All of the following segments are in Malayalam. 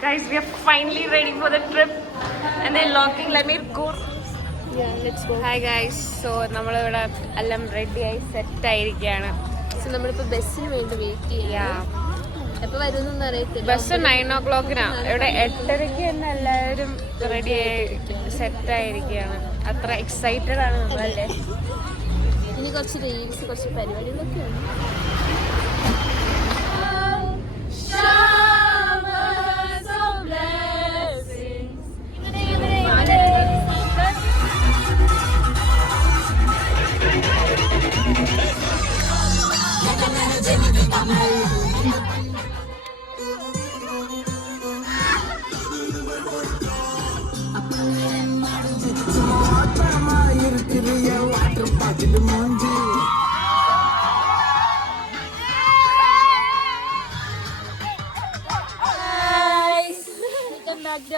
Guys, we are finally ready for the trip and they're locking. Let me go. Yeah, let's go. Hi guys. So നമ്മളിവിടെ എല്ലാം റെഡിയായി സെറ്റ് ആയിരിക്കുകയാണ്. സോ നമ്മളിപ്പോൾ ബസ്സിന് വേണ്ടി വെയിറ്റ് ചെയ്യാം. എപ്പോൾ വരുമെന്നൊന്നും അറിയത്തില്ല. ബസ് 9 o'clock ഇവിടെ 8:30 തന്നെ എല്ലാവരും റെഡിയായി സെറ്റ് ആയിരിക്കുകയാണ്. അത്ര എക്സൈറ്റഡ് ആണ് നമ്മളല്ലേ. ഇനി കുറച്ച് റീൽസ്, കുറച്ച് പരിപാടികളൊക്കെ ഉണ്ട്.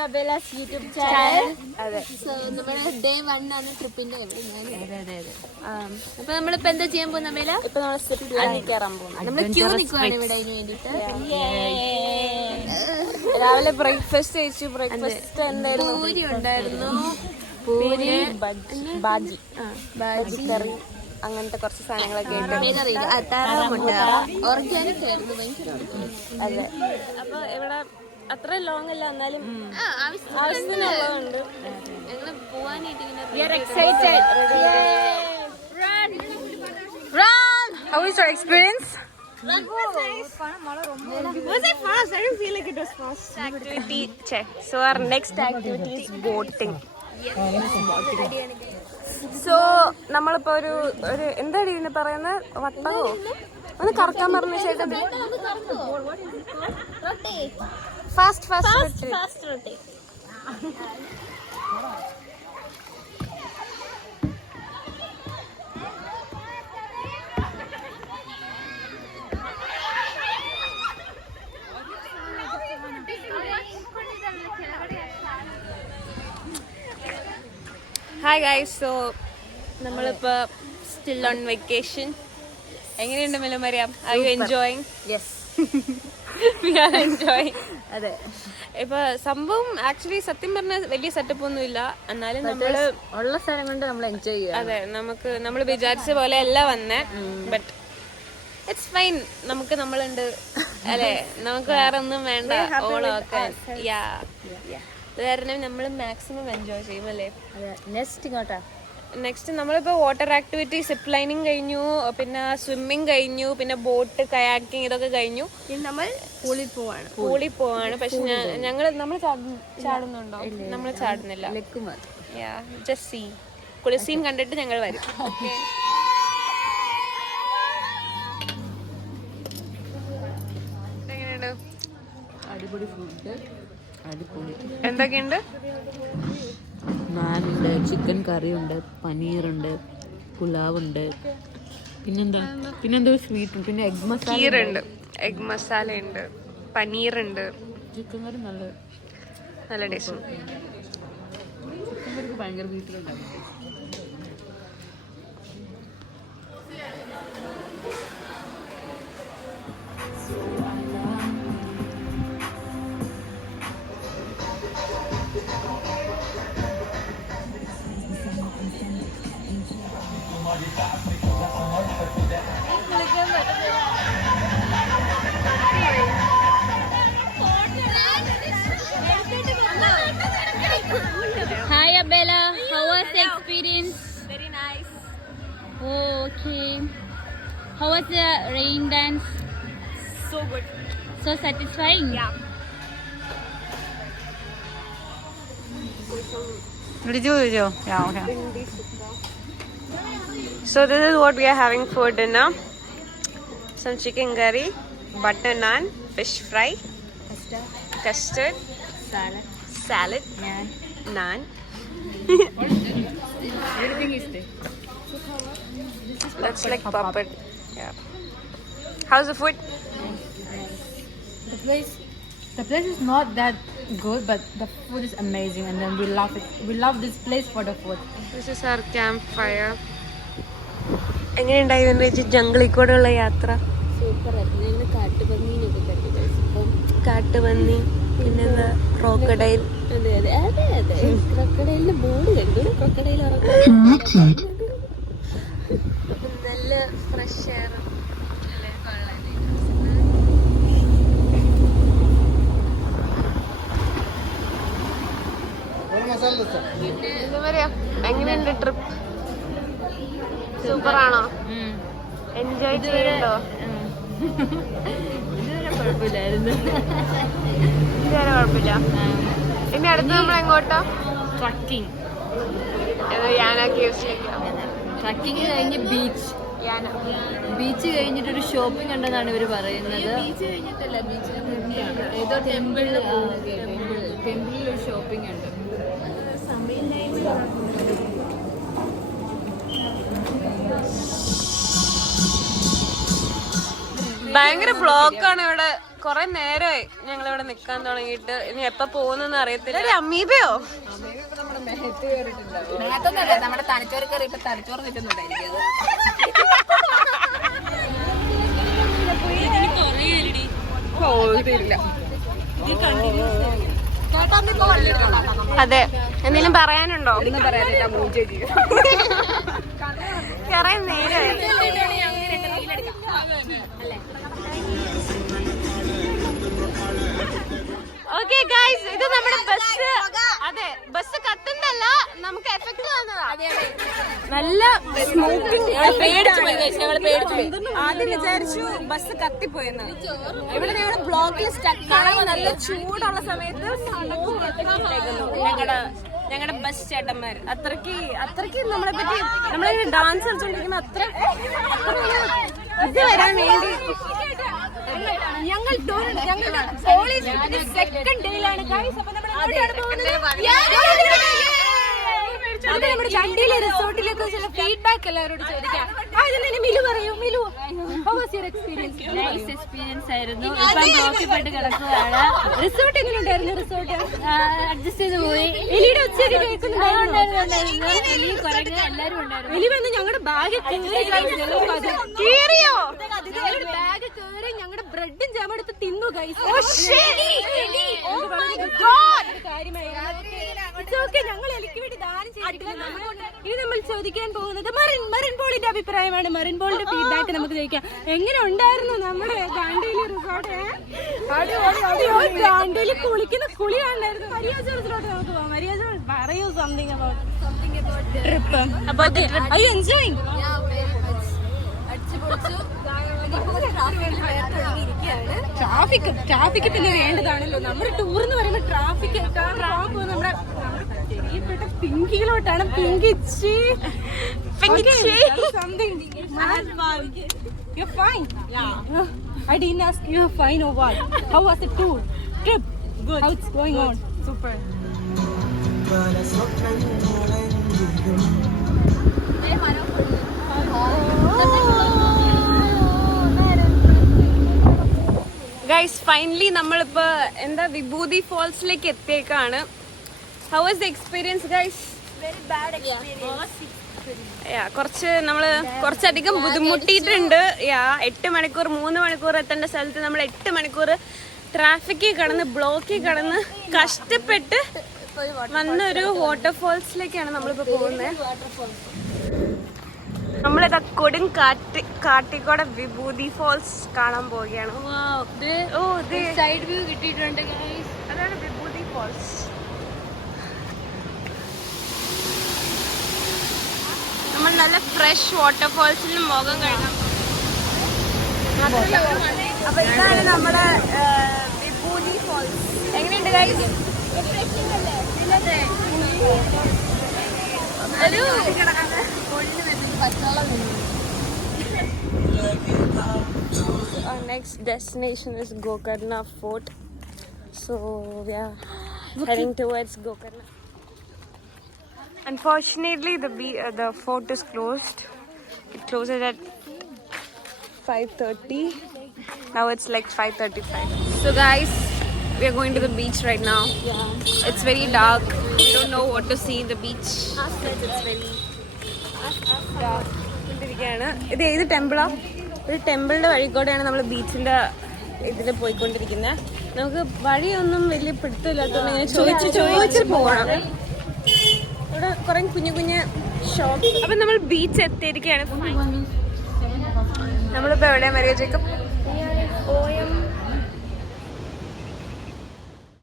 അബേലാസ് യൂട്യൂബ് ചാനൽ. അതെ. സോ നമ്മുടെ ഡേ 1 ആണ് ട്രിപ്പിന്റെ. അപ്പൊ നമ്മളിപ്പോ എന്താ ചെയ്യാൻ പോകുന്ന അബേല? ഇപ്പൊ നമ്മൾ സിപ്പ് കയറാൻ പോകുന്നു. നമ്മൾ ക്യൂ നിൽക്കുവാണ് ഇവിടെ അതിന് വേണ്ടിട്ട്. രാവിലെ ബ്രേക്ക്ഫാസ്റ്റ് കഴിച്ചു. ബ്രേക്ക്ഫാസ്റ്റ് എന്തായിരുന്നു? പൂരി ഉണ്ടായിരുന്നു. പൂരി, ബാജി, ബാജി കറി, അങ്ങനത്തെ കുറച്ച് സാധനങ്ങളൊക്കെ ഓർഗാനിക് ആയിരുന്നു. ഭയങ്കര അതെ. അപ്പൊ ഇവിടെ അത്ര ലോങ് അല്ല, എന്നാലും ആവശ്യത്തിനുള്ളതുണ്ട്. ഞങ്ങള് പോവാനായിട്ട് How is your experience? So our next activity is boating. So നമ്മളിപ്പോ ഒരു എന്താണ് ഇതിന് പറയുന്നത്? വട്ടകോ ഒന്ന് കറക്കാൻ പറഞ്ഞ ചേട്ടൻ. Fast hi guys. സോ നമ്മളിപ്പോ സ്റ്റിൽ ഓൺ വെക്കേഷൻ. എങ്ങനെയുണ്ട് മെലും അറിയാം? Are you enjoying? Yes, we are enjoying. അതെ. ഇപ്പൊ സംഭവം ആക്ച്വലി സത്യം പറഞ്ഞ വലിയ സെറ്റപ്പ് ഒന്നും ഇല്ല, എന്നാലും നമ്മള് ഉള്ള സ്ഥലം കൊണ്ട് നമ്മൾ എൻജോയ് ചെയ്യാം. അതെ, നമ്മൾ വിചാരിച്ച പോലെ അല്ല വന്നേ. But it's fine. നമുക്ക് നമ്മളുണ്ട് അല്ലെ, നമുക്ക് വേറെ ഒന്നും വേണ്ട. ഓളാക്കാൻ കാരണം നമ്മൾ മാക്സിമം എൻജോയ് ചെയ്യും അല്ലേ. നെക്സ്റ്റ് നമ്മളിപ്പോ വാട്ടർ ആക്ടിവിറ്റി, സിപ്പ് ലൈനിങ് കഴിഞ്ഞു, പിന്നെ സ്വിമ്മിങ് കഴിഞ്ഞു, പിന്നെ ബോട്ട്, കയാക്കിങ് ഇതൊക്കെ കഴിഞ്ഞു. നമ്മൾ പൂളിൽ പോവാണ്. പക്ഷെ നമ്മൾ ചാടുന്നുണ്ടോ? നമ്മൾ ചാടുന്നില്ല. ജസ്റ്റ് സീ കുളിസീൻ കണ്ടിട്ട് ഞങ്ങൾ വരും. എങ്ങനെയുണ്ട്? അടിപൊളി ഫുഡ്. അടിപൊളി. എന്തൊക്കെയുണ്ട്? നാനുണ്ട്, ചിക്കൻ കറിയുണ്ട്, പനീറുണ്ട്, പുലാവുണ്ട്, പിന്നെന്തോ സ്വീറ്റ്, പിന്നെ എഗ് മസാല, കീറുണ്ട്, എഗ് മസാല ഉണ്ട്, പനീറുണ്ട്, ചിക്കൻ കറി നല്ല ടേസ്റ്റ്. ചിക്കൻ കറി ഭയങ്കര വീട്ടിലുണ്ടാവും. Hi Abella, how was the experience? Very nice. Oh, okay. How was the rain dance? So good. So satisfying? Yeah. Video. Yeah, okay. So this is what we are having for dinner. Some chicken curry, butter naan, fish fry, custard, salad, naan. Everything is there. That's like papad. Yeah. How's the food? The place is not that good, but the food is amazing, and then we love it. We love this place for the food. This is our campfire. എങ്ങനെയുണ്ടായിരുന്നു ജംഗിളിൽ കൂടെയുള്ള യാത്ര? സൂപ്പർ ആയിരുന്നു. ഞങ്ങൾ കാട്ടുപന്നീനൊക്കെ കണ്ടു. കാട്ടുപന്നി, പിന്നെന്താ ക്രോക്കഡൈൽ. അതെ അതെ അതെ അതെ ക്രൊക്കഡൈലിന്റെ ബോർഡ് കണ്ടു. ക്രൊക്കഡൈൽ നല്ല ഫ്രഷ് എയർ. എന്താ പറയാ, എങ്ങനെയുണ്ട് ട്രിപ്പ്? സൂപ്പറാണോ? എൻജോയ് ചെയ്യണ്ടോ? ഇതുവരെ കുഴപ്പമില്ലായിരുന്നു. ഇതുവരെ കുഴപ്പമില്ല. ഇനി അടുത്ത് നമ്മൾ എങ്ങോട്ടോ? ട്രക്കിംഗ്. യാന കേവ്സിലേക്കാ. ട്രക്കിംഗ് കഴിഞ്ഞ് ബീച്ച് കഴിഞ്ഞിട്ടൊരു ഷോപ്പിംഗ് ഉണ്ടെന്നാണ് ഇവര് പറയുന്നത്. ബീച്ച് കഴിഞ്ഞിട്ടല്ല, ബീച്ചിൽ ഏതോ ടെമ്പിളിൽ ഒരു ഷോപ്പിംഗ് ഉണ്ട്. ഭയങ്കര ബ്ലോക്കാണ് ഇവിടെ. കൊറേ നേരമായി ഞങ്ങൾ ഇവിടെ നിക്കാൻ തുടങ്ങിയിട്ട്. ഇനി എപ്പ പോകുന്നെന്ന് അറിയത്തില്ല. അമീബയോ? നമ്മുടെ തലച്ചോറ് കയറി ഇപ്പൊ തലച്ചോറ് കിട്ടുന്നുണ്ടായിരിക്കും. അതെ, എന്തെങ്കിലും പറയാനുണ്ടോ? ഒന്നും പറയാനില്ല. കൊറേ നേരമായി. ഓക്കെ ഗൈസ്, ഇത് നമ്മുടെ ബസ്. അതെ, ബസ് കത്തുന്നല്ല, നമുക്ക് എഫക്ട് വന്നതാ. നല്ല സ്മോക്കിംഗ്. ആദ്യം വിചാരിച്ചു ബസ് കത്തിപ്പോയെന്ന്. ഇവിടെ ഞങ്ങളുടെ ബ്ലോക്കിൽ സ്റ്റക്കാണ്. നല്ല ചൂടുള്ള സമയത്ത് ഞങ്ങളുടെ ബസ് ചേട്ടന്മാര് അത്രയ്ക്ക് നമ്മളെ പറ്റി നമ്മളെ ഡാൻസ് കളിച്ചോണ്ടിരിക്കുന്ന അത്ര ഇത് വരാൻ വേണ്ടി ഞങ്ങൾ സെക്കൻഡ് ഡേയിലാണ്. നമ്മുടെ ചണ്ടിയിലെ റിസോർട്ടിലേക്ക് ചില ഫീഡ്ബാക്ക് എല്ലാവരോടും ചോദിക്കാം. അതിന് മിലു പറയൂ. Milu, how was your experience? Nice experience ആയിരുന്നു. ഇപ്പം ബ്ലോക്കിൽപ്പെട്ട് കിടക്കുകയാണ്. റിസോർട്ട് എങ്ങനെയുണ്ടായിരുന്നു? റിസോർട്ട് അഡ്ജസ്റ്റ് ചെയ്ത് പോയി. എലിയുടെ ഒച്ചയൊക്കെ കേൾക്കുന്നുണ്ടായിരുന്നു. എലി കുരങ്ങ് എല്ലാരും ഉണ്ടായിരുന്നു. എലി വന്ന് ഞങ്ങളുടെ ബാഗ് കീറിയോ? ബാഗ് കയറി ഞങ്ങളുടെ ബ്രെഡും ജാമും എടുത്ത് തിന്നു ഗൈസ്. ഞങ്ങൾ എലിക്ക് വേണ്ടി ദാനം ചെയ്തിട്ടില്ല. ഇനി നമ്മൾ ചോദിക്കാൻ പോകുന്നത് മറിൻ പോളിന്റെ അഭിപ്രായമാണ്. മറിൻ പോളിന്റെ ഫീഡ്ബാക്ക് നമുക്ക് ചോദിക്കാം. എങ്ങനെ ഉണ്ടായിരുന്നു നമ്മുടെ ഗാണ്ടിയിലെ റിസോർട്ട്? ഗാണ്ടിയിൽ കുളിക്കുന്ന കുളി കണ്ടായിരുന്നു. മരിയാസ് റിസോർട്ട് നമുക്ക് പോവാം. മരിയാസ് പറയൂ something about trip. I enjoying? Traffic പിന്നെ വേണ്ടതാണല്ലോ. നമ്മുടെ ടൂർ എന്ന് പറയുമ്പോൾ ട്രാഫിക് നമ്മുടെ പിങ്കിലോട്ടാണ്. പിങ്കിച്ചി something. You're fine. Yeah. I didn't ask you. You're fine or what? How was the tour? Trip? Good. How it's going on? Super. Guys, finally നമ്മളിപ്പോ വിഭൂതി ഫോൾസിലേക്ക് എത്തിയേക്കാണ്. How was the experience guys? Very bad experience. കുറച്ചധികം ബുദ്ധിമുട്ടിയിട്ടുണ്ട്. 8 മണിക്കൂർ 3 മണിക്കൂർ എത്തേണ്ട സ്ഥലത്ത് നമ്മൾ 8 മണിക്കൂർ ട്രാഫിക്കിൽ കടന്ന് ബ്ലോക്കിൽ കടന്ന് കഷ്ടപ്പെട്ട് വന്നൊരു വാട്ടർഫോൾസിലേക്കാണ് നമ്മളിപ്പോ പോകുന്നത്. നമ്മളിതാ കൊടും കാട്ടിക്കോടെ വിഭൂതി ഫോൾസ് കാണാൻ പോവുകയാണ്. സൈഡ് വ്യൂ കിട്ടിയിട്ടുണ്ട്. അതാണ് വിഭൂതി ഫോൾസ്. നമ്മൾ നല്ല ഫ്രഷ് വാട്ടർഫോൾസിൽ മുഖം കഴുകാം. അപ്പൊ ഇതാണ് നമ്മുടെ വിഭൂതി ഫോൾസ്. എങ്ങനെയുണ്ട് guys? Our next destination is Gokarna Fort. So we are heading towards Gokarna. Unfortunately, the fort is closed. It closes at 5:30. Now it's like 5:35. So guys, we are going to the beach right now. Yeah. It's very dark. We don't know what to see in the beach. It's very dark. ഇത് ഏത് ടെമ്പിളാ? ഒരു ടെമ്പിളിന്റെ വഴി കൂടെയാണ് നമ്മൾ ബീച്ചിന്റെ ഇതിൽ പോയിക്കൊണ്ടിരിക്കുന്നത്. നമുക്ക് വഴിയൊന്നും വലിയ പിടുത്തമില്ലാത്തതുകൊണ്ട് ഇങ്ങനെ ചോദിച്ച് പോകണം. ഇവിടെ കുറെ കുഞ്ഞു കുഞ്ഞു ഷോപ്പ്. അപ്പൊ നമ്മൾ ബീച്ച് എത്തിയിരിക്കുകയാണ്. നമ്മളിപ്പോ എവിടെയാ മരിയ ജേക്കബ്?